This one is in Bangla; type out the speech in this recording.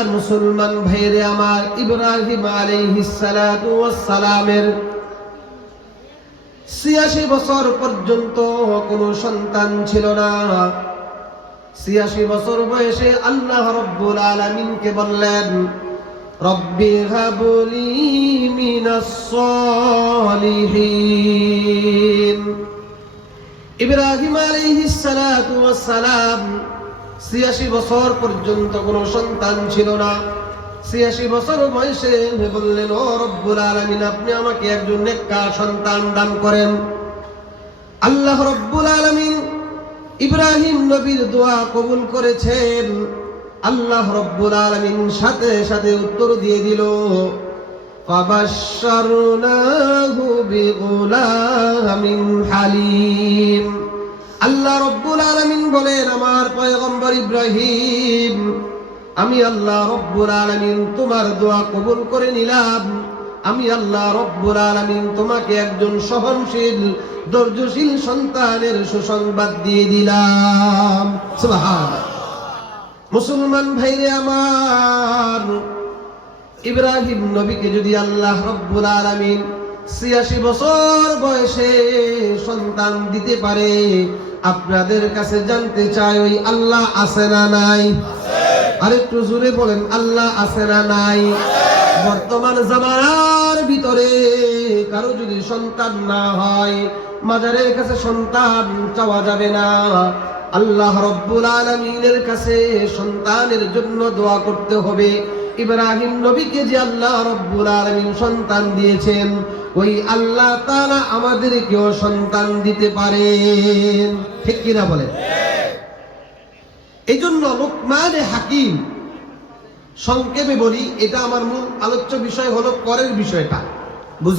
আমার মুসলমান ভাইরে আমার, ইব্রাহিম আলাইহিস সালাতু ওয়াস সালামের ৮৬ বছর পর্যন্ত কোনো সন্তান ছিল না। ৮৬ বছর বয়সে আল্লাহ রাব্বুল আলামিনকে বললেন, রব্বি হাবলি মিনাস সালিহিন। ইব্রাহিম আলাইহিস সালাতু ওয়াস সালাম ৮৬ বছর পর্যন্ত কোনো সন্তান ছিল না। ৮৬ বছর বয়সে বললেন, ও রব্বুল আলামিন, আপনি আমাকে একজন নেককার সন্তান দান করেন। আল্লাহ রব্বুল আলামিন ইব্রাহিম নবীর দোয়া কবুল করেছেন। আল্লাহ রব্বুল আলামিন সাথে সাথে উত্তর দিয়ে দিল, ফাবাশশারনাহু বিগুলামিন হালিম। আল্লাহ রব্বুল আলামিন বলেন, আমার পয়গম্বর ইব্রাহিম, আমি আল্লাহ রব্বুল আলামিন তোমার দোয়া কবুল করে নিলাম। আমি আল্লাহ রব্বুল আলামিন তোমাকে একজন সহনশীল, ধৈর্যশীল সন্তানের সুসংবাদ দিয়ে দিলাম। সুবহানাল্লাহ। মুসলমান ভাইরে আমার, ইব্রাহিম নবীকে যদি আল্লাহ রব্বুল আলামিন ৮৬ বছর বয়সে সন্তান দিতে পারে, আপনাদের কাছে জানতে চাই, ওই আল্লাহ আছে না নাই? আরেকটু জোরে বলেন, আল্লাহ আছে না নাই? বর্তমান জামানার ভিতরে কারো যদি সন্তান না হয়, মাজারের কাছে সন্তান চাওয়া যাবে না। আল্লাহ রব্বুল আলামিনের কাছে সন্তানের জন্য দোয়া করতে হবে। ইব্রাহিম নবীকে যে আল্লাহ রব্বুল আলামিন সন্তান দিয়েছেন, ওই আল্লাহ তাআলা আমাদেরকেও সন্তান দিতে পারেন। ঠিক কিনা বলেন? এই জন্য লুকমানে হাকিম, সংক্ষেপে বলি, এটা আমার মূল আলোচ্য বিষয় হলো পরের বিষয়টা বুঝা।